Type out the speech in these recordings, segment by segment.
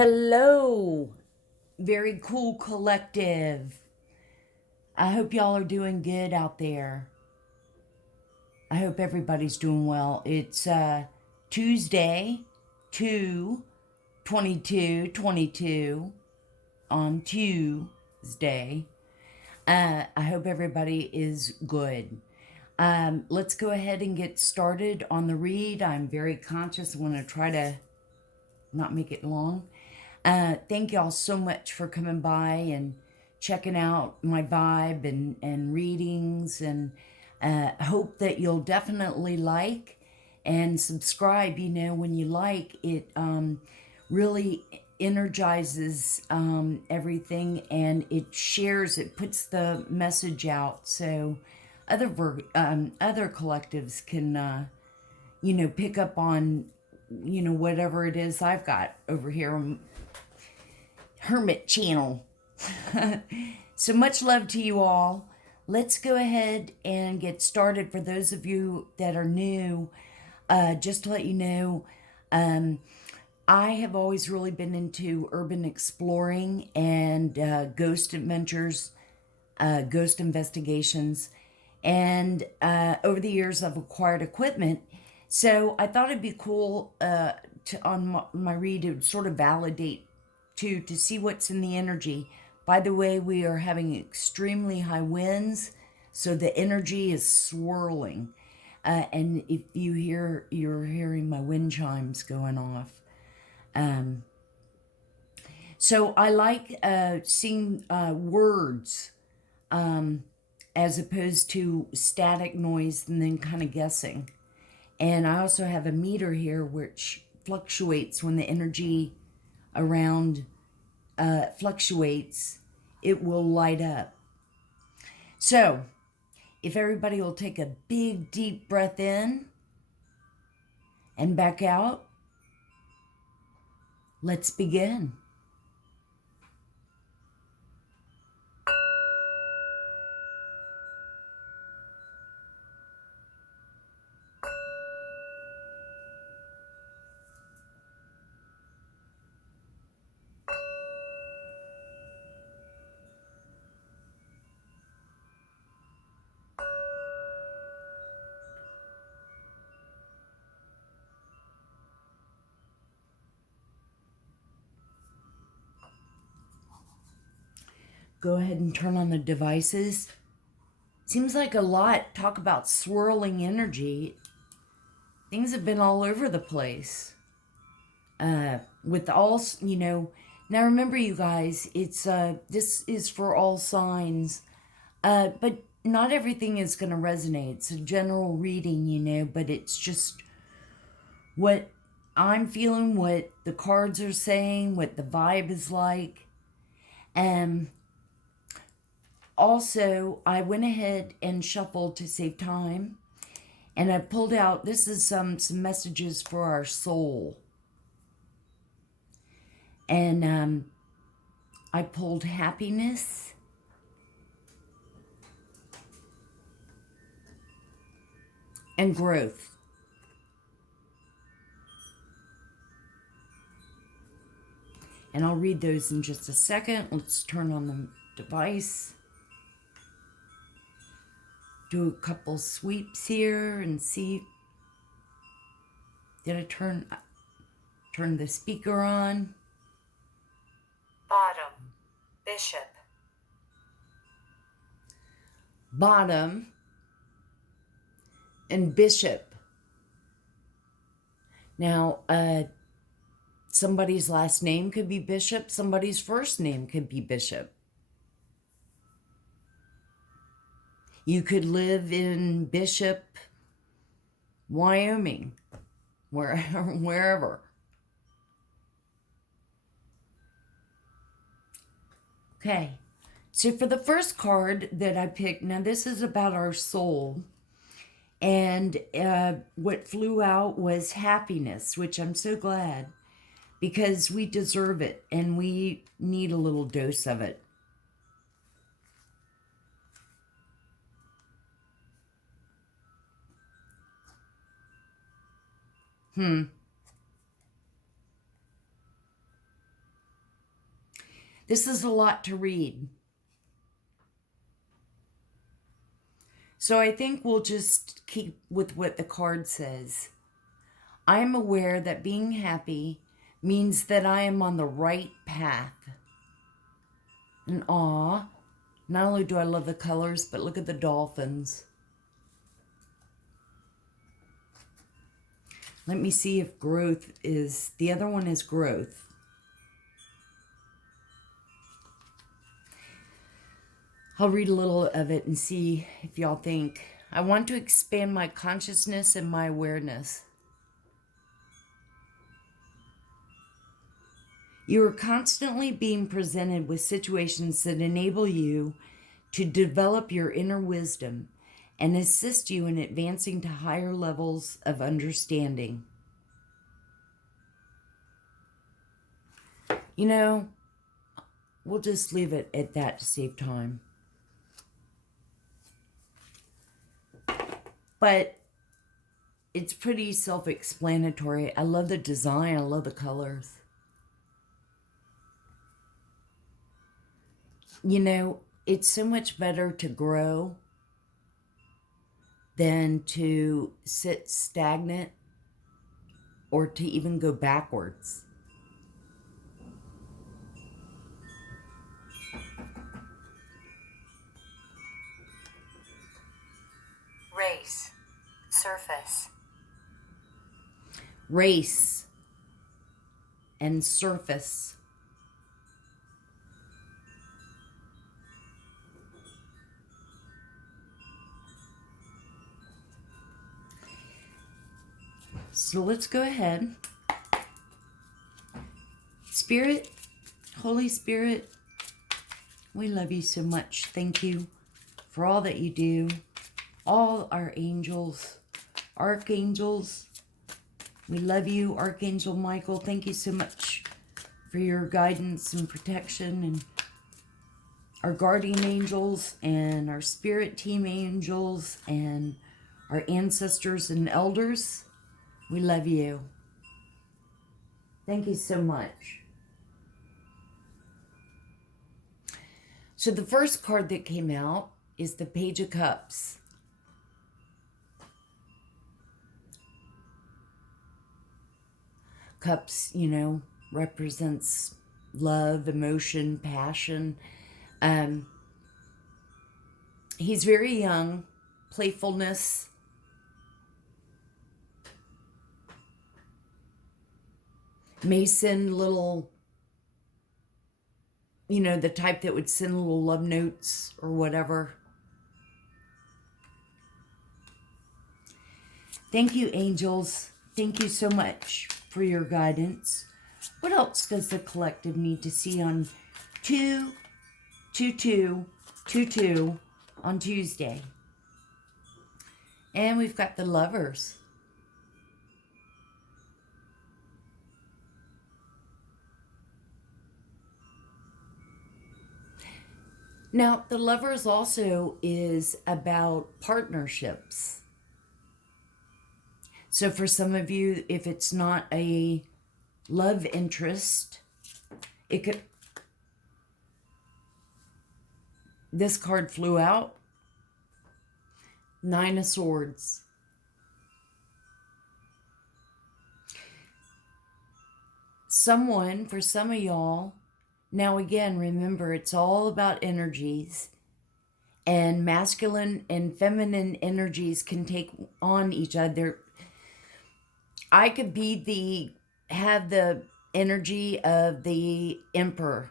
Hello, very cool collective. I hope y'all are doing good out there. I hope everybody's doing well. It's Tuesday, 2 22 on Tuesday. I hope everybody is good. Let's go ahead and get started on the read. I'm very conscious. I want to try to not make it long. Thank y'all so much for coming by and checking out my vibe and readings, and hope that you'll definitely like and subscribe. You know, when you like it, really energizes everything, and it shares, it puts the message out so other collectives can pick up on whatever it is I've got over here, hermit channel. So much love to you all. Let's go ahead and get started. For those of you that are new, just to let you know, I have always really been into urban exploring and ghost adventures, ghost investigations. And over the years, I've acquired equipment. So I thought it'd be cool on my read to sort of validate, to see what's in the energy. By the way, we are having extremely high winds, so the energy is swirling. And if you're hearing my wind chimes going off. So I like seeing words as opposed to static noise and then kind of guessing. And I also have a meter here which fluctuates when the energy around fluctuates, it will light up. So if everybody will take a big deep breath in and back out, let's begin. Go ahead and turn on the devices. Seems like a lot. Talk about swirling energy. Things have been all over the place. With all, now remember, you guys, it's this is for all signs. But not everything is going to resonate. It's a general reading, but it's just what I'm feeling, what the cards are saying, what the vibe is like. Also, I went ahead and shuffled to save time, and I pulled out, this is some messages for our soul. And I pulled happiness, and growth. And I'll read those in just a second. Let's turn on the device. Do a couple sweeps here and see. Did I turn the speaker on? Bottom, Bishop. Bottom and Bishop. Now, somebody's last name could be Bishop. Somebody's first name could be Bishop. You could live in Bishop, Wyoming, wherever. Okay, so for the first card that I picked, now this is about our soul, and what flew out was happiness, which I'm so glad, because we deserve it and we need a little dose of it. This is a lot to read. So I think we'll just keep with what the card says. I am aware that being happy means that I am on the right path. And aw, not only do I love the colors, but look at the dolphins. Let me see if growth is, the other one is growth. I'll read a little of it and see if y'all think. I want to expand my consciousness and my awareness. You are constantly being presented with situations that enable you to develop your inner wisdom and assist you in advancing to higher levels of understanding. You know, we'll just leave it at that to save time. But it's pretty self-explanatory. I love the design. I love the colors. You know, it's so much better to grow than to sit stagnant or to even go backwards. Race, surface. Race and surface. So let's go ahead. Spirit, Holy Spirit, we love you so much. Thank you for all that you do. All our angels, archangels, we love you. Archangel Michael, thank you so much for your guidance and protection, and our guardian angels and our spirit team angels and our ancestors and elders. We love you. Thank you so much. So the first card that came out is the Page of Cups. Cups, you know, represents love, emotion, passion. He's very young, playfulness. May send little, you know, the type that would send little love notes or whatever. Thank you, angels. Thank you so much for your guidance. What else does the collective need to see on 2/22/22 on Tuesday? And we've got the Lovers. Now, the Lovers also is about partnerships. So for some of you, if it's not a love interest, it could... This card flew out. 9 of Swords. Someone, for some of y'all, now again, remember, it's all about energies. And masculine and feminine energies can take on each other. I could be have the energy of the Emperor.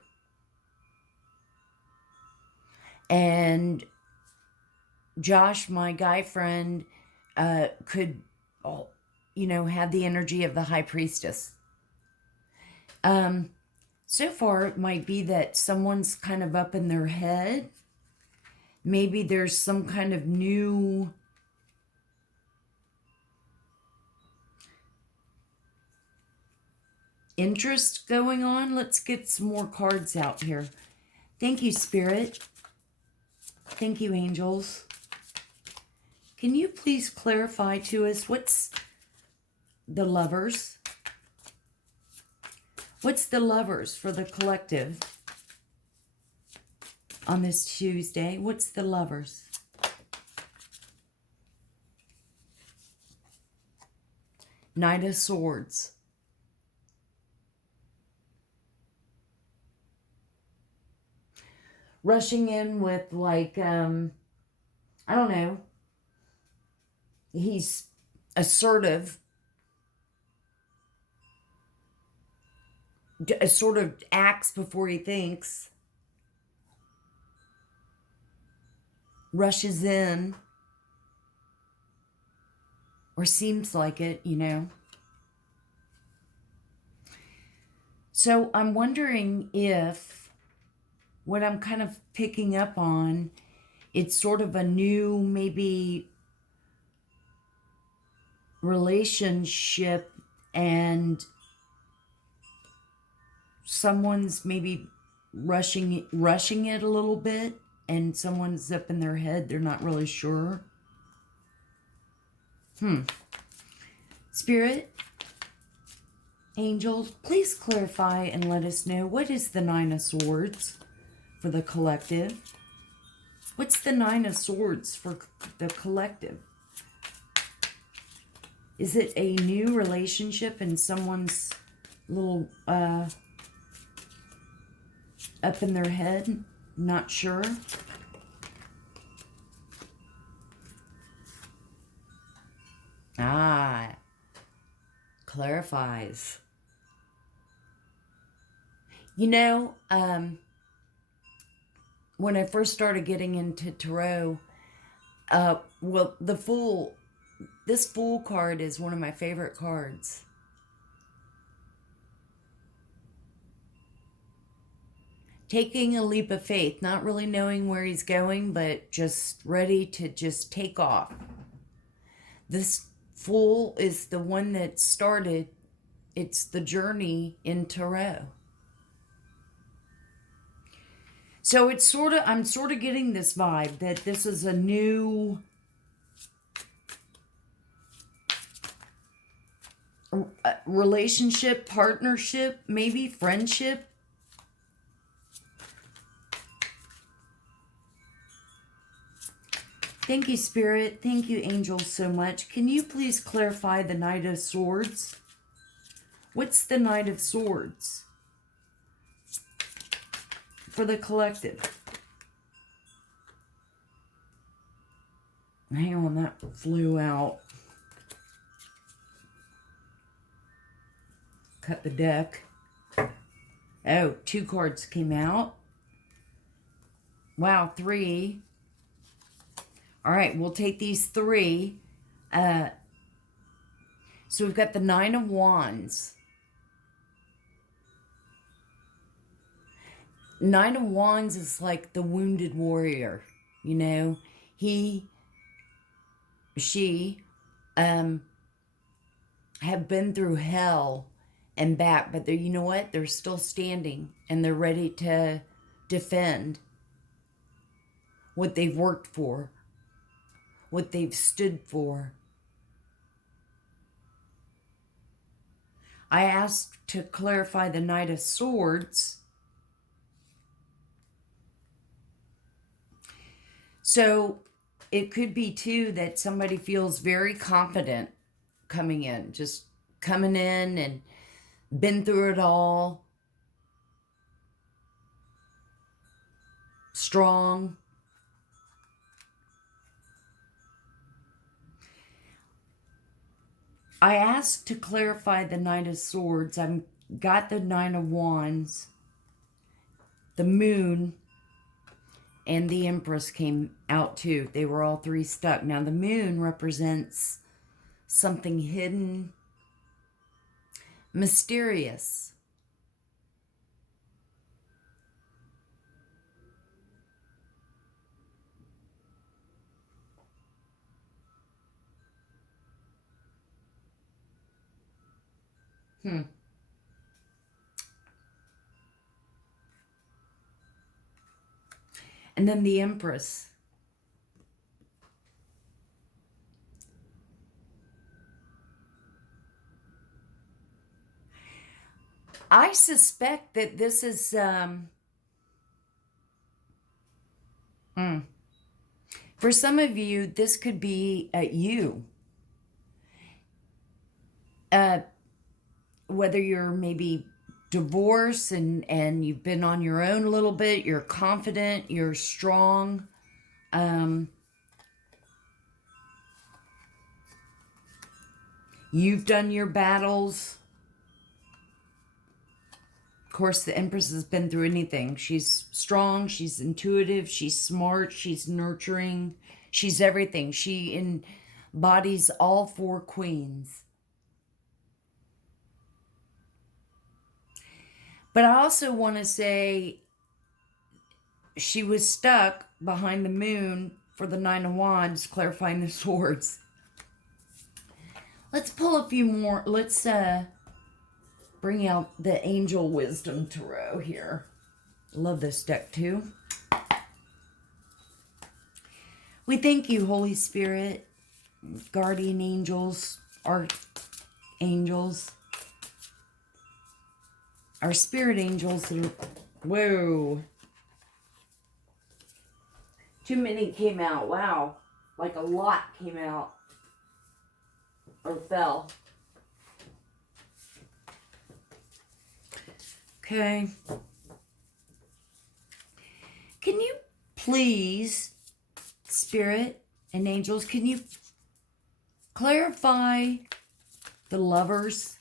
And Josh, my guy friend, could, you know, have the energy of the High Priestess. So far, it might be that someone's kind of up in their head. Maybe there's some kind of new interest going on. Let's get some more cards out here. Thank you, Spirit. Thank you, angels. Can you please clarify to us what's the Lovers? What's the Lovers for the collective? on this Tuesday. What's the Lovers? Knight of Swords. Rushing in with like, I don't know. He's assertive. Sort of acts before he thinks. Rushes in. Or seems like it, you know. So I'm wondering if what I'm kind of picking up on, it's sort of a new, maybe, relationship, and someone's maybe rushing it a little bit, and someone's up in their head, they're not really sure. Spirit, angels, please clarify and let us know, what is the Nine of Swords for the collective? What's the Nine of Swords for the collective? Is it a new relationship and someone's little up in their head? Not sure. Ah, clarifies. You know, when I first started getting into tarot, well, this Fool card is one of my favorite cards. Taking a leap of faith, not really knowing where he's going, but just ready to just take off. This Fool is the one that started, it's the journey in tarot. So it's I'm sort of getting this vibe that this is a new relationship, partnership, maybe friendship. Thank you, Spirit. Thank you, angels, so much. Can you please clarify the Knight of Swords? What's the Knight of Swords for the collective? Hang on, that flew out. Cut the deck. Oh, 2 cards came out. Wow, 3. All right, we'll take these 3. So we've got the 9 of Wands. 9 of Wands is like the wounded warrior, you know. She have been through hell and back, but you know what? They're still standing and they're ready to defend what they've worked for, what they've stood for. I asked to clarify the Knight of Swords. So it could be too that somebody feels very confident coming in, just coming in and been through it all. Strong. I asked to clarify the Knight of Swords. I've got the 9 of Wands, the Moon, and the Empress came out too. They were all 3 stuck. Now the Moon represents something hidden, mysterious. And then the Empress. I suspect that this is For some of you, this could be you. Whether you're maybe divorced and you've been on your own a little bit, you're confident, you're strong. You've done your battles. Of course, the Empress has been through anything. She's strong, she's intuitive, she's smart, she's nurturing, she's everything. She embodies all four queens. But I also want to say she was stuck behind the moon for the Nine of Wands, clarifying the swords. Let's pull a few more. Let's bring out the Angel Wisdom Tarot here. Love this deck too. We thank you, Holy Spirit, guardian angels, archangels, our spirit angels. Whoa. Too many came out. Wow. Like a lot came out. Or fell. Okay. Can you please, Spirit and angels, can you clarify the Lovers?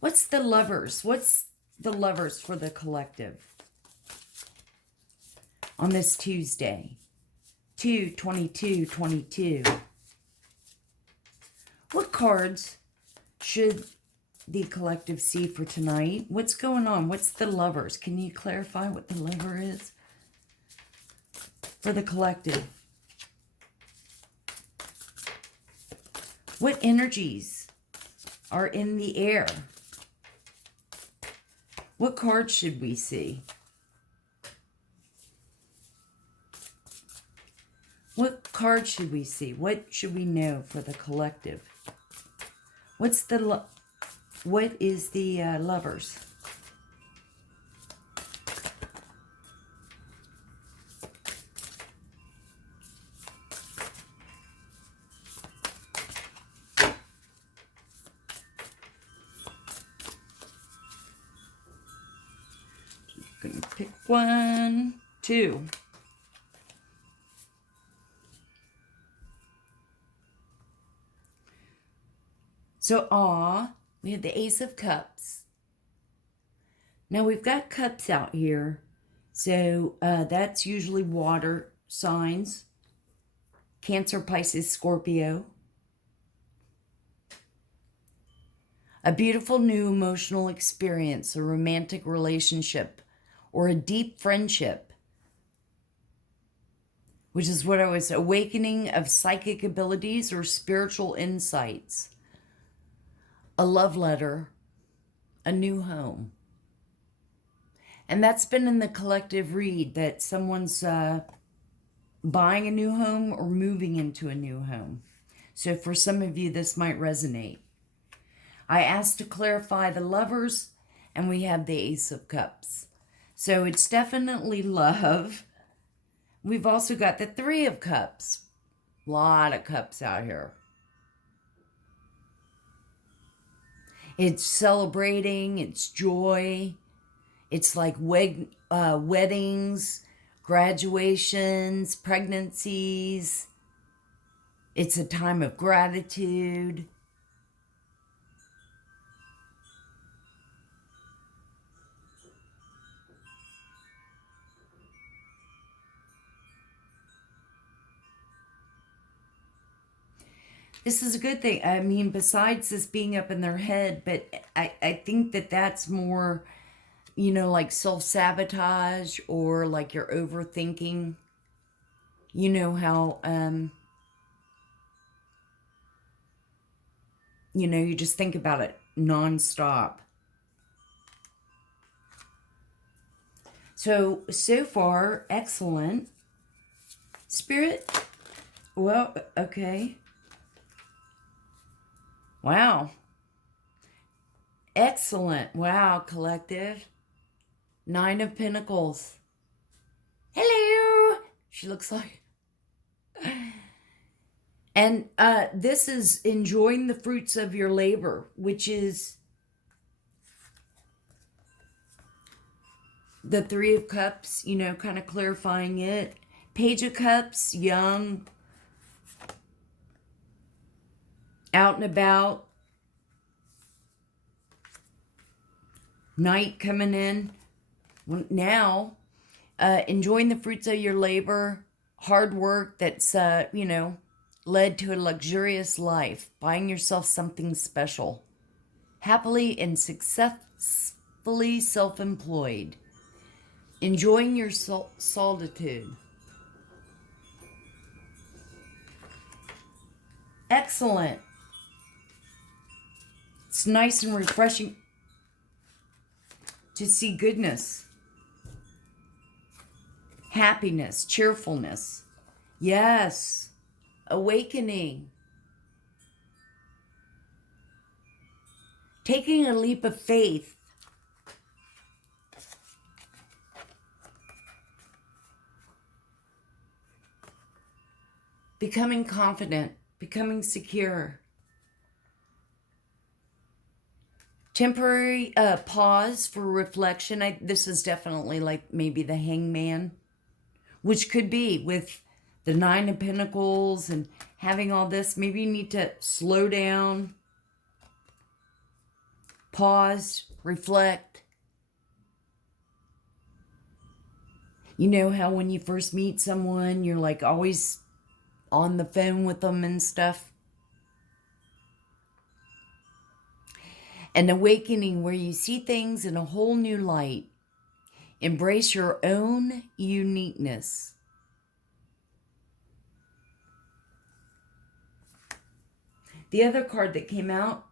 What's the Lovers? What's the Lovers for the collective on this Tuesday? 2/22/22. What cards should the collective see for tonight? What's going on? What's the Lovers? Can you clarify what the Lover is for the collective? What energies are in the air? What cards should we see? What cards should we see? What should we know for the collective? What is the Lovers? Just gonna pick 1, 2. So, we have the Ace of Cups. Now, we've got cups out here. So, that's usually water signs. Cancer, Pisces, Scorpio. A beautiful new emotional experience, a romantic relationship, or a deep friendship. Which is what I was, awakening of psychic abilities or spiritual insights. A love letter, a new home. And that's been in the collective read, that someone's buying a new home or moving into a new home. So for some of you, this might resonate. I asked to clarify the Lovers, and we have the Ace of Cups. So it's definitely love. We've also got the Three of Cups. A lot of cups out here. It's celebrating, it's joy. It's like weddings, graduations, pregnancies. It's a time of gratitude. This is a good thing. I mean, besides this being up in their head, but I think that that's more, like self-sabotage, or like you're overthinking. You know how, you just think about it nonstop. So far, excellent. Spirit, well, okay. Wow. Excellent. Wow, collective. 9 of Pentacles. Hello. She looks like. And this is enjoying the fruits of your labor, which is the Three of Cups, you know, kind of clarifying it. Page of Cups, young, out and about. Night coming in. Now, enjoying the fruits of your labor, hard work that's, you know, led to a luxurious life, buying yourself something special, happily and successfully self-employed, enjoying your solitude. Excellent. It's nice and refreshing to see goodness, happiness, cheerfulness. Yes, awakening. Taking a leap of faith. Becoming confident, becoming secure. Temporary pause for reflection. This is definitely like maybe the Hangman, which could be with the Nine of Pentacles and having all this. Maybe you need to slow down, pause, reflect. You know how when you first meet someone, you're like always on the phone with them and stuff? An awakening where you see things in a whole new light. Embrace your own uniqueness. The other card that came out,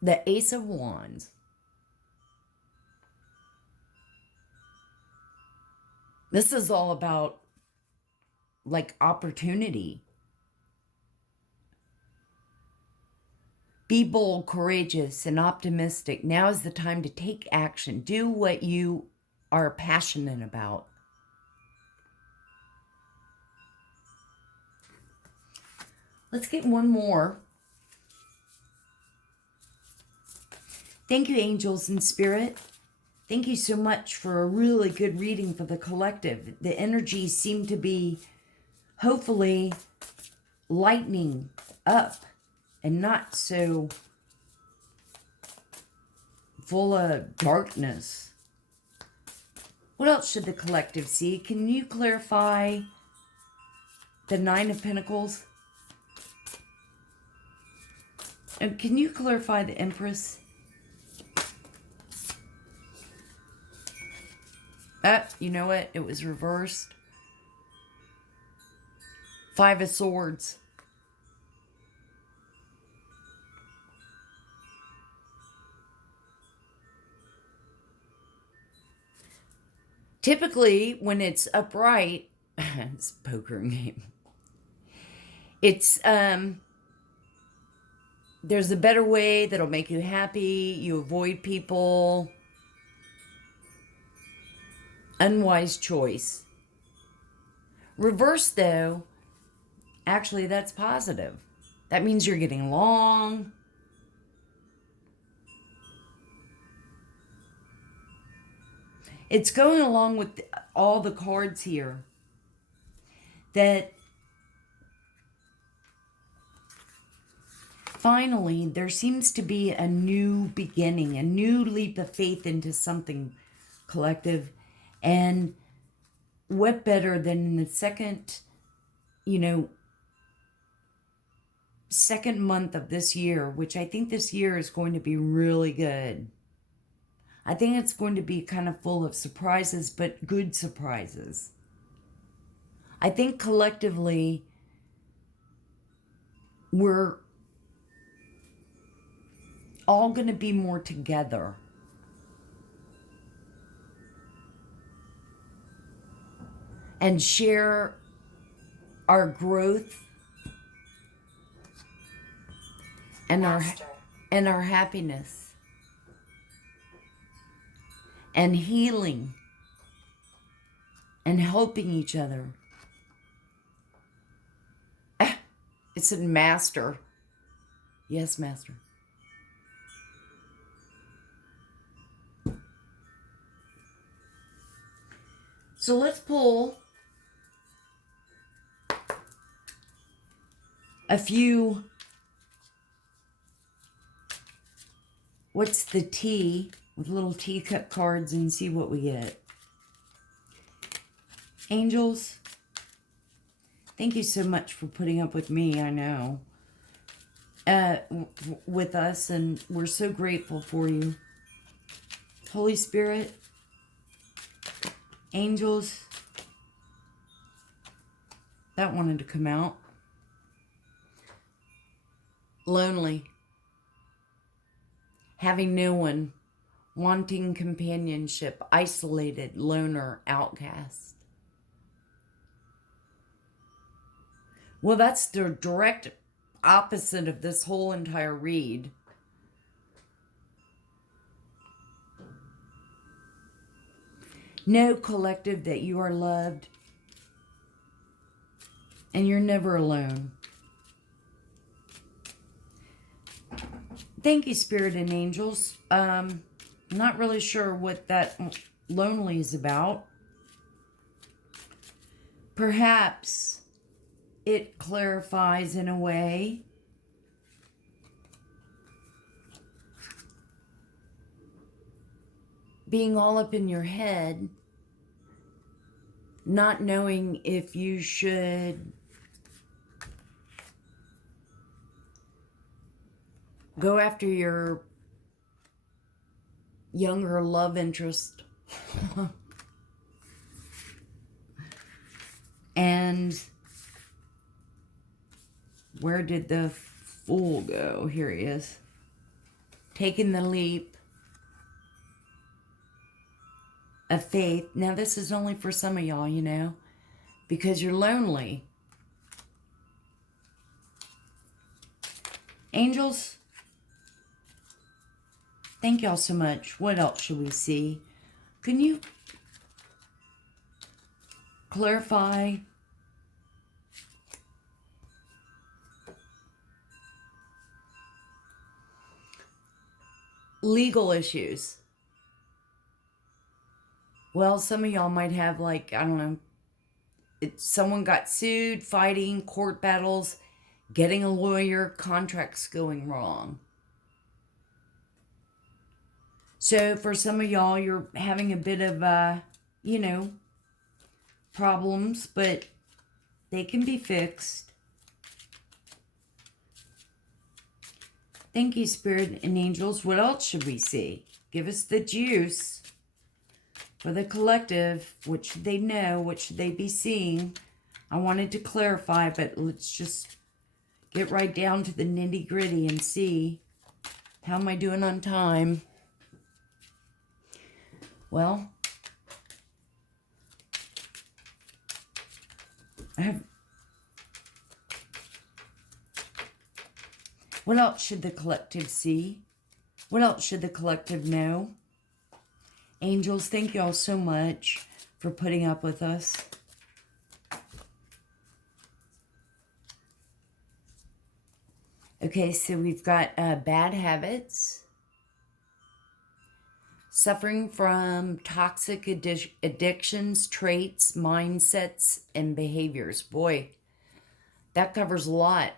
the Ace of Wands. This is all about like opportunity. Be bold, courageous, and optimistic. Now is the time to take action. Do what you are passionate about. Let's get one more. Thank you, angels and spirit. Thank you so much for a really good reading for the collective. The energies seem to be hopefully lightening up and not so full of darkness. What else should the collective see? Can you clarify the Nine of Pentacles? And can you clarify the Empress? You know what? It was reversed. Five of Swords. Typically, when it's upright, it's a poker game. It's, there's a better way that'll make you happy. You avoid people. Unwise choice. Reverse, though, actually, that's positive. That means you're getting along. It's going along with all the cards here that finally there seems to be a new beginning, a new leap of faith into something collective. And what better than in the second, you know, second month of this year, which I think this year is going to be really good. I think it's going to be kind of full of surprises, but good surprises. I think collectively we're all going to be more together. And share our growth and our happiness. and healing and helping each other. It's a master. Yes, master. So let's pull a few. What's the tea with little teacup cards and see what we get. Angels, thank you so much for putting up with me, I know, with us, and we're so grateful for you. Holy Spirit, angels, that wanted to come out. Lonely, having no one, wanting companionship, isolated, loner, outcast. Well, that's the direct opposite of this whole entire read. Know, collective, that you are loved and you're never alone. Thank you, Spirit and Angels. Not really sure what that lonely is about. Perhaps it clarifies in a way being all up in your head, not knowing if you should go after your younger love interest and where did the Fool go? Here he is. Taking the leap of faith. Now, this is only for some of y'all, you know, because you're lonely. Angels, thank y'all so much. What else should we see? Can you clarify? Legal issues. Well, some of y'all might have, like, I don't know, someone got sued, fighting, court battles, getting a lawyer, contracts going wrong. So for some of y'all, you're having a bit of, you know, problems, but they can be fixed. Thank you, Spirit and Angels. What else should we see? Give us the juice for the collective. What should they know? What should they be seeing? I wanted to clarify, but let's just get right down to the nitty gritty and see. How am I doing on time? Well, I have... What else should the collective see? What else should the collective know? Angels, thank you all so much for putting up with us. Okay, so we've got bad habits, suffering from toxic addictions, traits, mindsets, and behaviors. Boy, that covers a lot.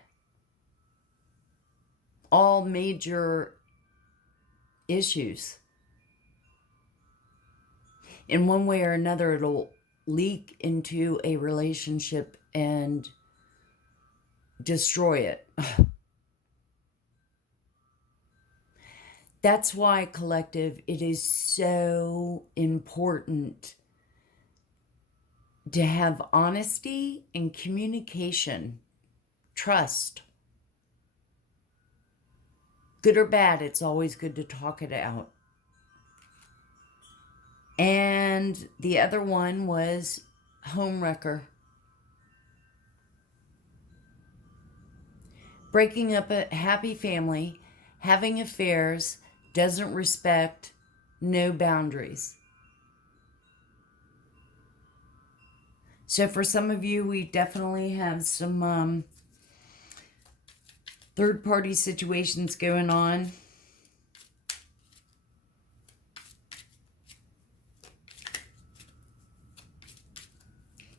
All major issues. In one way or another, it'll leak into a relationship and destroy it. That's why, collective, it is so important to have honesty and communication, trust. Good or bad, it's always good to talk it out. And the other one was homewrecker. Breaking up a happy family, having affairs, doesn't respect, no boundaries. So for some of you, we definitely have some third-party situations going on.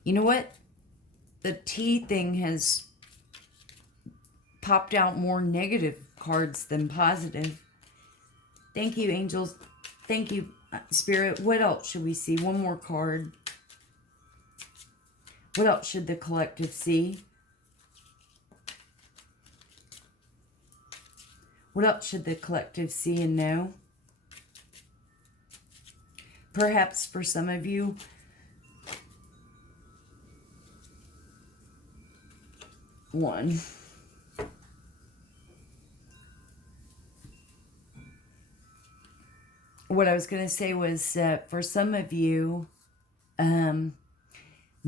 You know what? The T thing has popped out more negative cards than positive. Thank you, angels. Thank you, Spirit. What else should we see? One more card. What else should the collective see? What else should the collective see and know? Perhaps for some of you, one. What I was going to say was for some of you,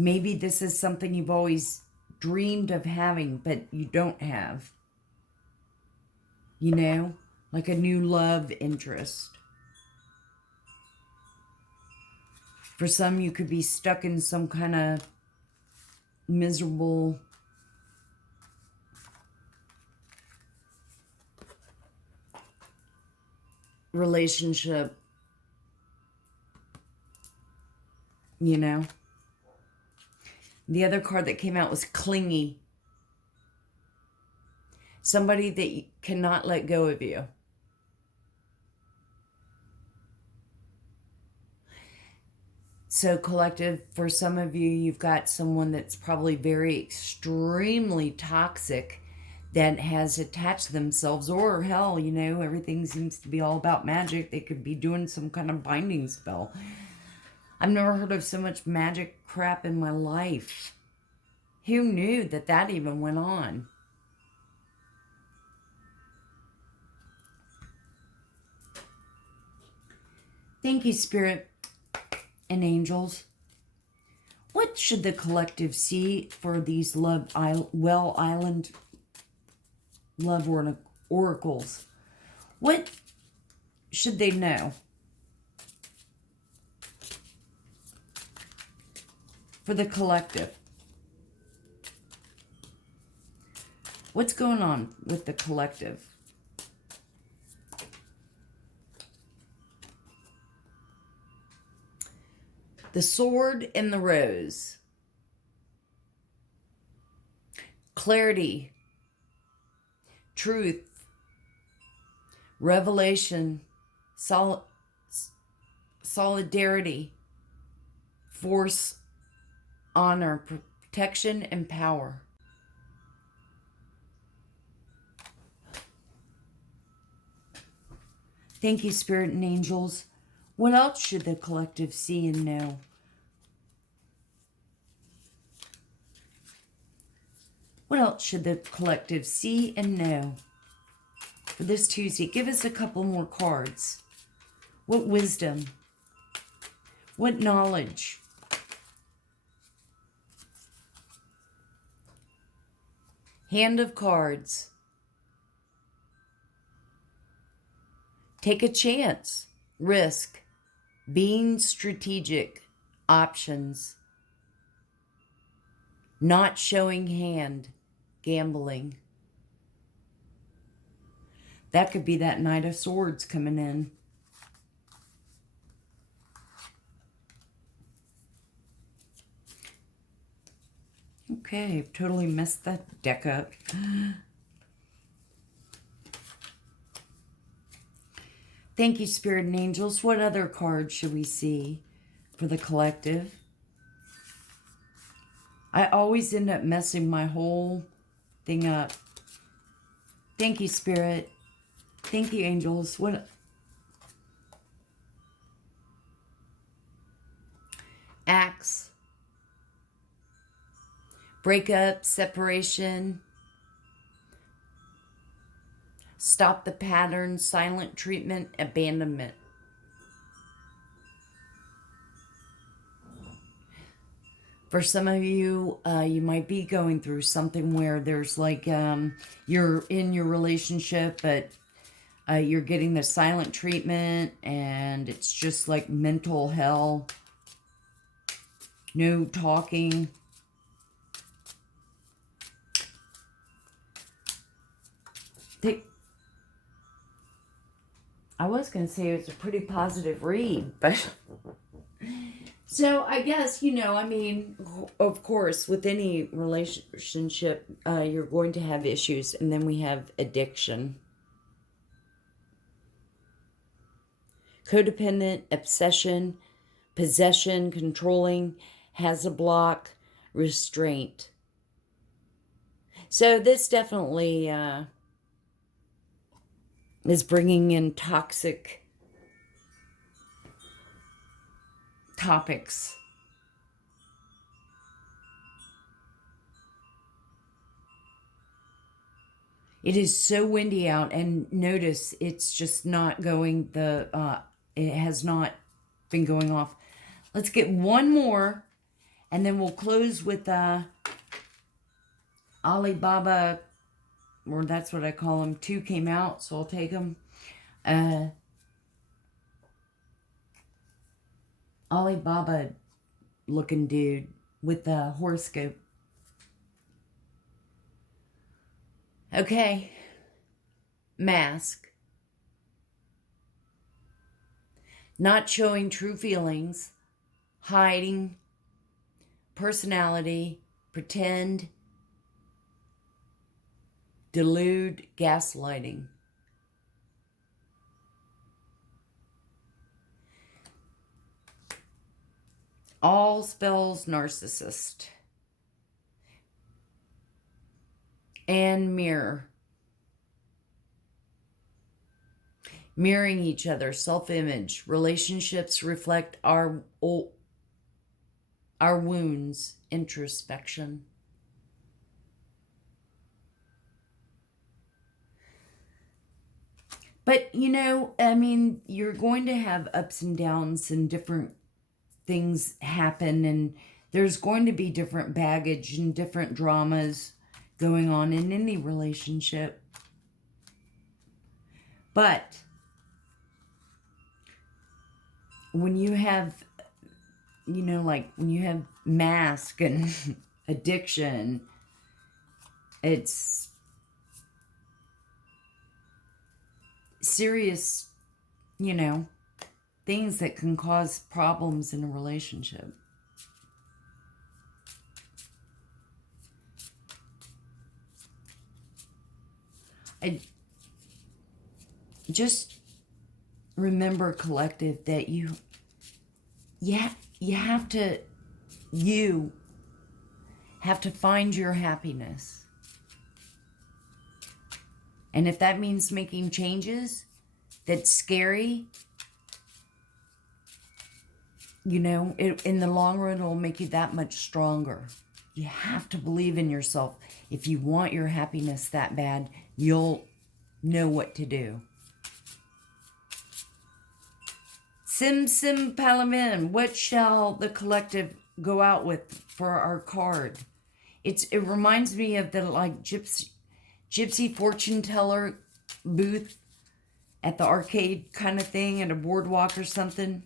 maybe this is something you've always dreamed of having, but you don't have. You know, like a new love interest. For some, you could be stuck in some kind of miserable relationship, you know. The other card that came out was clingy. Somebody that cannot let go of you. So collective, for some of you, you've got someone that's probably very extremely toxic that has attached themselves, or hell, you know, everything seems to be all about magic. They could be doing some kind of binding spell. I've never heard of so much magic crap in my life. Who knew that that even went on? Thank you, Spirit and angels. What should the collective see for these Well Island love oracles? What should they know? For the collective. What's going on with the collective? The sword and the rose. Clarity. Truth. Revelation. Solidarity. Force. Honor. Protection and power. Thank you, Spirit and angels. What else should the collective see and know? What else should the collective see and know for this Tuesday? Give us a couple more cards. What wisdom? What knowledge? Hand of cards. Take a chance. Risk. Being strategic. Options. Not showing hand. Gambling. That could be that Knight of Swords coming in. Okay, totally messed that deck up. Thank you, Spirit and angels. What other cards should we see for the collective? I always end up messing my whole thing up. Thank you, Spirit. Thank you, angels. What? Axe. Breakup, separation. Stop the pattern, silent treatment, abandonment. For some of you, you might be going through something where there's like, you're in your relationship, but you're getting the silent treatment and it's just like mental hell. No talking. I was going to say it was a pretty positive read, but so I guess, I mean, of course, with any relationship, you're going to have issues. And then we have addiction, codependent, obsession, possession, controlling, has a block, restraint. So this definitely is bringing in toxic topics. It is so windy out, and notice it's just not going it has not been going off. Let's get one more, and then we'll close with Alibaba, or that's what I call them. 2 came out, so I'll take them. Alibaba looking dude with the horoscope. Okay. Mask. Not showing true feelings, hiding, personality, pretend, delude, gaslighting. All spells narcissist. And mirror. Mirroring each other, self-image. Relationships reflect our wounds, introspection. But, I mean, you're going to have ups and downs and different things happen, and there's going to be different baggage and different dramas going on in any relationship. But when you have, like when you have mask and addiction, it's serious, things that can cause problems in a relationship. I just remember, collective, that you have to find your happiness. And if that means making changes, that's scary, in the long run, it will make you that much stronger. You have to believe in yourself. If you want your happiness that bad, you'll know what to do. Sim Palamim, what shall the collective go out with for our card? It reminds me of the gypsy fortune teller booth at the arcade kind of thing at a boardwalk or something.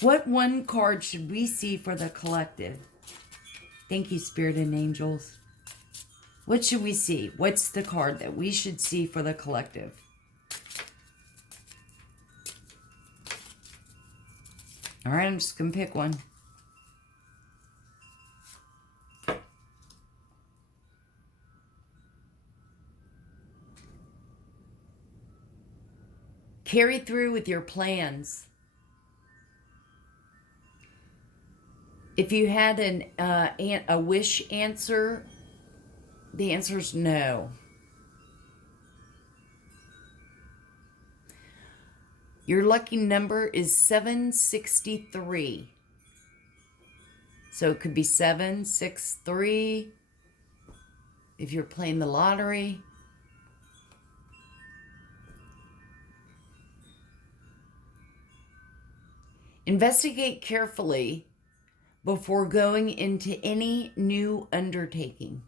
What one card should we see for the collective? Thank you, Spirit and Angels. What should we see? What's the card that we should see for the collective? All right, I'm just going to pick one. Carry through with your plans. If you had a wish answer, the answer is no. Your lucky number is 763. So it could be 763 if you're playing the lottery. Investigate carefully before going into any new undertaking.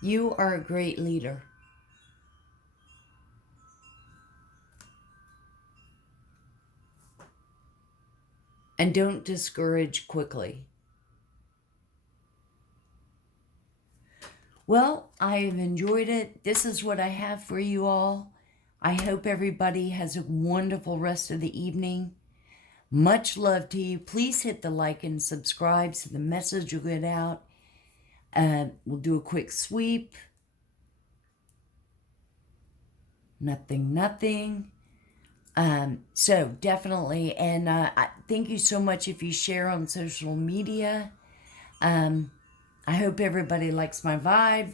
You are a great leader. and don't discourage quickly. Well, I have enjoyed it. This is what I have for you all. I hope everybody has a wonderful rest of the evening. Much love to you. Please hit the like and subscribe so the message will get out. We'll do a quick sweep. Nothing, nothing. So definitely, and thank you so much if you share on social media. I hope everybody likes my vibe.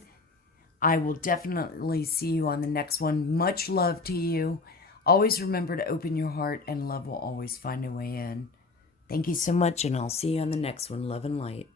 I will definitely see you on the next one. Much love to you. Always remember to open your heart, and love will always find a way in. Thank you so much, and I'll see you on the next one. Love and light.